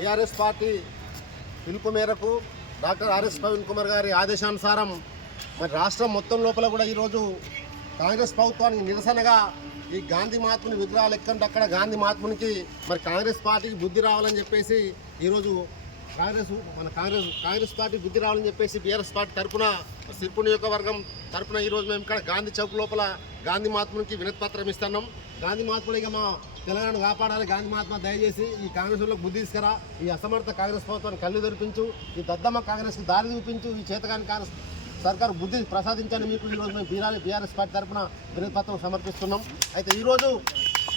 TRS party పిలుపు మేరకు doctor RS Praveen Kumar గారి ఆదేశానుసారం మరి రాష్ట్రం మొత్తం లోపల కూడా ఈరోజు కాంగ్రెస్ ప్రభుత్వానికి నిరసనగా ఈ గాంధీ మహాత్ముని విగ్రహాలు ఎక్కంటే అక్కడ గాంధీ మహాత్మునికి మరి కాంగ్రెస్ పార్టీకి బుద్ధి రావాలని చెప్పేసి ఈరోజు కాంగ్రెస్ మన కాంగ్రెస్ కాంగ్రెస్ పార్టీ బుద్ధి రావాలని చెప్పేసి బీఆర్ఎస్ పార్టీ తరపున సిర్పు నియోజకవర్గం తరపున ఈరోజు మేము ఇక్కడ గాంధీ చౌక్ లోపల గాంధీ మహాత్మునికి వినతి పత్రం ఇస్తున్నాం. గాంధీ మహాత్ముడిగా మా తెలంగాణను కాపాడాలి. గాంధీ మహాత్మ దయచేసి ఈ కాంగ్రెస్లో బుద్ధి తీసుకురా. ఈ అసమర్థ కాంగ్రెస్ ప్రభుత్వాన్ని కళ్ళు తెరిపించు. ఈ దద్దమ్మ కాంగ్రెస్కి దారి చూపించు. ఈ చేతగాని కాంగ్రెస్ సర్కారు బుద్ధి ప్రసాదించని మీకు. ఈరోజు మేము బీరాలి బీఆర్ఎస్ పార్టీ తరఫున వినతి సమర్పిస్తున్నాం. అయితే ఈరోజు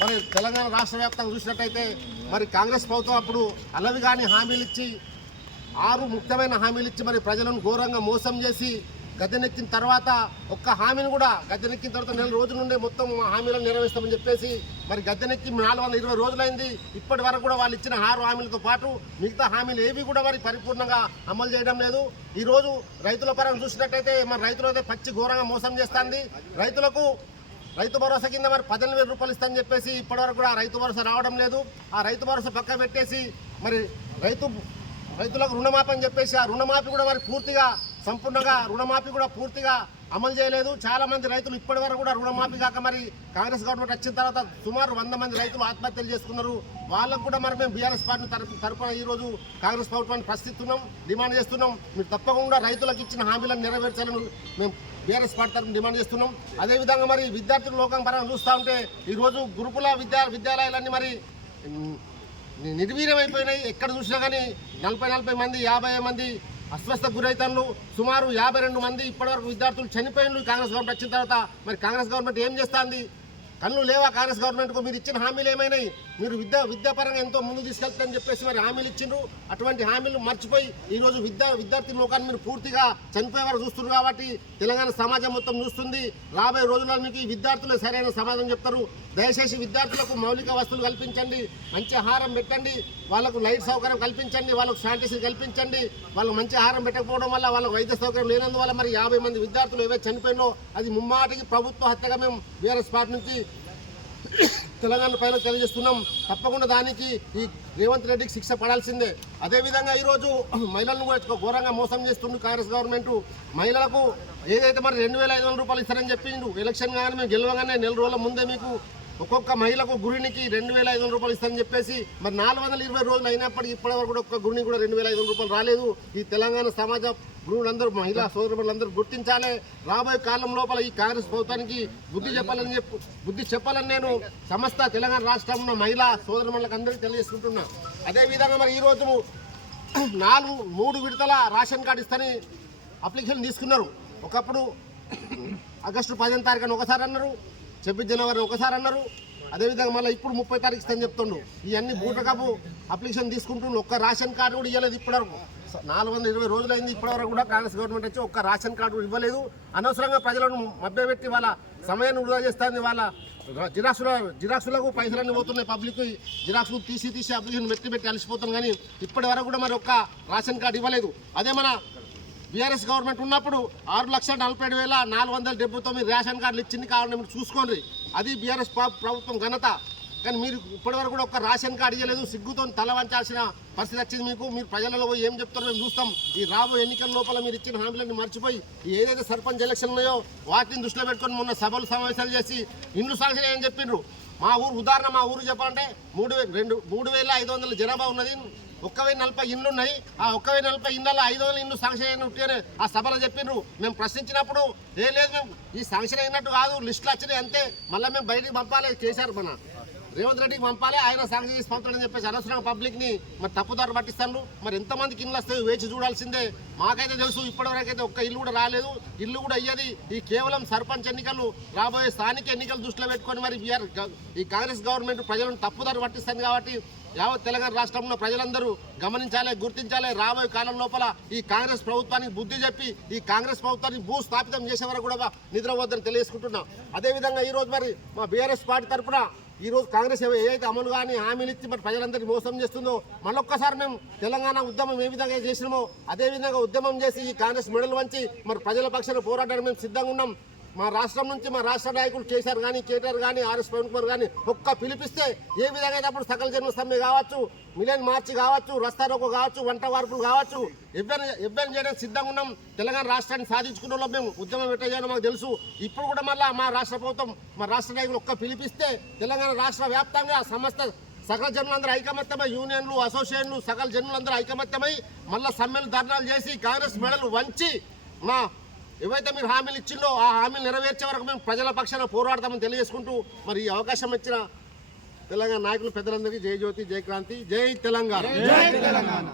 మరి తెలంగాణ రాష్ట్ర వ్యాప్తంగా చూసినట్టయితే మరి కాంగ్రెస్ ప్రభుత్వం అప్పుడు అల్లవి కానీ హామీలు ఇచ్చి ఆరు ముఖ్యమైన హామీలు ఇచ్చి మరి ప్రజలను ఘోరంగా మోసం చేసి గద్దెనెక్కిన తర్వాత ఒక్క హామీని కూడా గద్దెనెక్కిన తర్వాత నెల రోజుల నుండి మొత్తం హామీలను నెరవేరుస్తామని చెప్పేసి మరి గద్దెనెక్కి నాలుగు వందల ఇరవై రోజులైంది. ఇప్పటి వరకు కూడా వాళ్ళు ఇచ్చిన ఆరు హామీలతో పాటు మిగతా హామీలు ఏవి కూడా మరి పరిపూర్ణంగా అమలు చేయడం లేదు. ఈరోజు రైతుల పరంగా చూసినట్టయితే మరి రైతులు అయితే పచ్చి ఘోరంగా మోసం చేస్తుంది. రైతులకు రైతు భరోసా కింద మరి పద్దెనిమిది వేల రూపాయలు ఇస్తామని చెప్పేసి ఇప్పటివరకు కూడా రైతు భరోసా రావడం లేదు. ఆ రైతు భరోసా పక్క పెట్టేసి మరి రైతు రైతులకు రుణమాఫీ అని చెప్పేసి ఆ రుణమాఫీ కూడా మరి పూర్తిగా సంపూర్ణంగా రుణమాఫీ కూడా పూర్తిగా అమలు చేయలేదు. చాలా మంది రైతులు ఇప్పటి వరకు కూడా రుణమాఫీ కాక మరి కాంగ్రెస్ గవర్నమెంట్ వచ్చిన తర్వాత సుమారు వంద మంది రైతులు ఆత్మహత్యలు చేసుకున్నారు. వాళ్ళకు కూడా మరి మేము బీఆర్ఎస్ పార్టీ తరపు తరపున ఈరోజు కాంగ్రెస్ ప్రభుత్వాన్ని ప్రశ్నిస్తున్నాం డిమాండ్ చేస్తున్నాం. మీరు తప్పకుండా రైతులకు ఇచ్చిన హామీలను నెరవేర్చాలని మేము బీఆర్ఎస్ పార్టీ తరఫున డిమాండ్ చేస్తున్నాం. అదేవిధంగా మరి విద్యార్థుల లోకం పరంగా చూస్తూ ఉంటే ఈరోజు గురుకుల విద్యా విద్యాలయాలన్నీ మరి నిర్వీర్యమైపోయినాయి. ఎక్కడ చూసినా కానీ నలభై నలభై మంది యాభై మంది అస్వస్థ గురైతన్లు సుమారు యాభై రెండు మంది ఇప్పటివరకు విద్యార్థులు చనిపోయిన కాంగ్రెస్ గవర్నమెంట్ వచ్చిన తర్వాత. మరి కాంగ్రెస్ గవర్నమెంట్ ఏం చేస్తుంది? కళ్ళు లేవా కాంగ్రెస్ గవర్నమెంట్కు? మీరు ఇచ్చిన హామీలు ఏమైనాయి? మీరు విద్య విద్యాపరంగా ఎంతో ముందు తీసుకెళ్తారని చెప్పేసి మరి హామీలు ఇచ్చిండ్రు. అటువంటి హామీలు మర్చిపోయి ఈరోజు విద్యా విద్యార్థి లోకాన్ని మీరు పూర్తిగా చనిపోయేవారు చూస్తున్నారు కాబట్టి తెలంగాణ సమాజం మొత్తం చూస్తుంది. రాబోయే రోజుల్లో మీకు ఈ విద్యార్థులు సరైన సమాధానం చెప్తారు. దయచేసి విద్యార్థులకు మౌలిక వస్తువులు కల్పించండి. మంచి ఆహారం పెట్టండి. వాళ్ళకు లైట్ సౌకర్యం కల్పించండి. వాళ్ళకు శానిటైజర్ కల్పించండి. వాళ్ళకు మంచి ఆహారం పెట్టకపోవడం వల్ల వాళ్ళకు వైద్య సౌకర్యం లేనందువల్ల మరి యాభై మంది విద్యార్థులు ఏవైతే చనిపోయినో అది ముమ్మాటికి ప్రభుత్వ హత్యగా మేము వేరే స్పాట్ నుంచి తెలంగాణ పైన తెలియజేస్తున్నాం. తప్పకుండా దానికి ఈ రేవంత్ రెడ్డికి శిక్ష పడాల్సిందే. అదేవిధంగా ఈరోజు మహిళలను కూడా ఘోరంగా మోసం చేస్తుంది కాంగ్రెస్ గవర్నమెంట్. మహిళలకు ఏదైతే మరి రెండు వేల ఐదు వందల రూపాయలు ఇస్తారని చెప్పిండు. ఎలక్షన్ కానీ మేము గెలవగానే నెల రోజుల ముందే మీకు ఒక్కొక్క మహిళకు గురినికి రెండు వేల ఐదు వందల రూపాయలు ఇస్తారని చెప్పేసి మరి నాలుగు వందల ఇరవై రోజులు అయినప్పటికీ ఇప్పటివరకు కూడా ఒక్క గురిని కూడా రెండు వేల ఐదు వందల రూపాయలు రాలేదు. ఈ తెలంగాణ సమాజ గురువులందరూ మహిళా సోదరులందరూ గుర్తించాలి. రాబోయే కాలం లోపల ఈ కాంగ్రెస్ ప్రభుత్వానికి బుద్ధి చెప్పాలని చెప్పు బుద్ధి చెప్పాలని నేను సమస్త తెలంగాణ రాష్ట్రంలో మహిళా సోదరులకు అందరికీ తెలియజేసుకుంటున్నా. అదేవిధంగా మరి ఈరోజు నాలుగు మూడు విడతల రేషన్ కార్డు ఇస్తాని అప్లికేషన్ తీసుకున్నారు. ఒకప్పుడు ఆగస్టు పదిహేను తారీఖున ఒకసారి అన్నారు. చెప్పి జనవరి ఒకసారి అన్నారు. అదేవిధంగా మళ్ళీ ఇప్పుడు ముప్పై తారీఖు ఇస్తాను చెప్తుండు. ఇవన్నీ బూటకపు అప్లికేషన్ తీసుకుంటుండు. ఒక్క రేషన్ కార్డు కూడా ఇవ్వలేదు ఇప్పటివరకు. నాలుగు వందల ఇరవై రోజులైంది ఇప్పటివరకు కూడా కాంగ్రెస్ గవర్నమెంట్ వచ్చి ఒక్క రేషన్ కార్డు కూడా ఇవ్వలేదు. అనవసరంగా ప్రజలను మభ్యపెట్టి వాళ్ళ సమయాన్ని వృధా చేస్తుంది వాళ్ళ జిరాక్సుల జిరాక్సులకు పైసలన్నీ పోతున్నాయి పబ్లిక్. జిరాక్సులు తీసి తీసి అప్లికేషన్ పెట్టి పెట్టి అలసిపోతున్నాం కానీ ఇప్పటి వరకు కూడా మరి ఒక్క రేషన్ కార్డు ఇవ్వలేదు. అదే మన బీఆర్ఎస్ గవర్నమెంట్ ఉన్నప్పుడు ఆరు లక్షల నలభై ఏడు వేల నాలుగు వందల డెబ్బై తొమ్మిది రేషన్ కార్డులు ఇచ్చింది కావాలని మీరు చూసుకోండి. అది బీఆర్ఎస్ ప్రభుత్వం ఘనత. కానీ మీరు ఇప్పటివరకు కూడా ఒక్క రేషన్ కార్డు ఇవ్వలేదు సిగ్గుతో తల వంచాల్సిన పరిస్థితి వచ్చింది మీకు. మీరు ప్రజలలో పోయి ఏం చెప్తారో మేము చూస్తాం. ఈ రాబో ఎన్నికల లోపల మీరు ఇచ్చిన హామీలన్నీ మర్చిపోయి ఏదైతే సర్పంచ్ ఎలక్షన్ ఉన్నాయో వాటిని దృష్టిలో పెట్టుకొని మొన్న సభలు సమావేశాలు చేసి ఇండ్లు సాంక్షన్ ఏం చెప్పిండ్రు మా ఊరు ఉదాహరణ మా ఊరు చెప్పాలంటే మూడు రెండు మూడు వేల ఐదు వందల జనాభా ఉన్నది. ఒక్క వెయ్యి నలభై ఇండ్లు ఉన్నాయి ఆ ఒక్క వెయ్యి నలభై ఇండ్లలో ఐదు వందల ఇండ్లు శాంక్షన్ అయిన ఆ సభలో చెప్పిండ్రు మేము ప్రశ్నించినప్పుడు ఏ లేదు మేము ఈ శాంక్షన్ అయినట్టు కాదు లిస్టులు వచ్చినాయి అంతే. మళ్ళీ మేము బయటికి పంపాలి చేశారు మన రేవంత్ రెడ్డికి పంపాలి ఆయన శాంక్షన్ చేసి పంపుతాడని చెప్పేసి అనవసరంగా పబ్లిక్ని మరి తప్పుదారు పట్టిస్తాను మరి ఎంతమందికి ఇల్లు వస్తాయి వేచి చూడాల్సిందే. మాకైతే తెలుసు ఇప్పటివరకు అయితే ఒక్క ఇల్లు కూడా రాలేదు. ఇల్లు కూడా అయ్యేది ఈ కేవలం సర్పంచ్ ఎన్నికలు రాబోయే స్థానిక ఎన్నికలు దృష్టిలో పెట్టుకొని మరి బీఆర్ ఈ కాంగ్రెస్ గవర్నమెంట్ ప్రజలను తప్పుదారు పట్టిస్తుంది కాబట్టి యావత్ తెలంగాణ రాష్ట్రంలో ప్రజలందరూ గమనించాలి గుర్తించాలి. రాబోయే కాలం లోపల ఈ కాంగ్రెస్ ప్రభుత్వానికి బుద్ధి చెప్పి ఈ కాంగ్రెస్ ప్రభుత్వాన్ని భూస్థాపితం చేసే వరకు కూడా నిద్రపోద్దని తెలియజేసుకుంటున్నాం. అదేవిధంగా ఈరోజు మరి మా బీఆర్ఎస్ పార్టీ తరఫున ఈ రోజు కాంగ్రెస్ ఏ- ఏదైతే అమలు కానీ హామీలు ఇచ్చి మరి ప్రజలందరికీ మోసం చేస్తుందో మళ్ళొక్కసారి మేము తెలంగాణ ఉద్యమం ఏ విధంగా చేసినామో అదే విధంగా ఉద్యమం చేసి ఈ కాంగ్రెస్ మెడలు వంచి మరి ప్రజల పక్షాన పోరాటానికి మేము సిద్ధంగా ఉన్నాం. మా రాష్ట్రం నుంచి మా రాష్ట్ర నాయకులు కేసీఆర్ కానీ కేటీఆర్ కానీ ఆర్ఎస్ పవన్ కుమార్ కానీ ఒక్క పిలిపిస్తే ఏ విధంగా అయితే అప్పుడు సకల జన్మ సమ్మె కావచ్చు మిలియన్ మార్చి కావచ్చు రస్తా రోకు కావచ్చు వంట వార్పులు కావచ్చు ఎవ్వరి ఎవ్వరి చేయడానికి సిద్ధంగా ఉన్నాం తెలంగాణ రాష్ట్రాన్ని సాధించుకున్న మేము ఉద్యమం పెట్టేయాలో మాకు తెలుసు. ఇప్పుడు కూడా మళ్ళీ మా రాష్ట్ర ప్రభుత్వం మా రాష్ట్ర నాయకులు ఒక్క పిలిపిస్తే తెలంగాణ రాష్ట్ర వ్యాప్తంగా సమస్త సకల జనులందరూ ఐకమత్యమై యూనియన్లు అసోసియేషన్లు సకల జనులందరూ ఐకమత్యమై మళ్ళీ సమ్మెలు ధర్నాలు చేసి కాంగ్రెస్ మెడలు వంచి మా ఏవైతే మీరు హామీలు ఇచ్చిందో ఆ హామీలు నెరవేర్చే వరకు మేము ప్రజల పక్షాన పోరాడతామని తెలియజేసుకుంటూ మరి ఈ అవకాశం ఇచ్చిన తెలంగాణ నాయకులు పెద్దలందరికీ జయ జ్యోతి జై క్రాంతి జై తెలంగాణ. జై తెలంగాణ.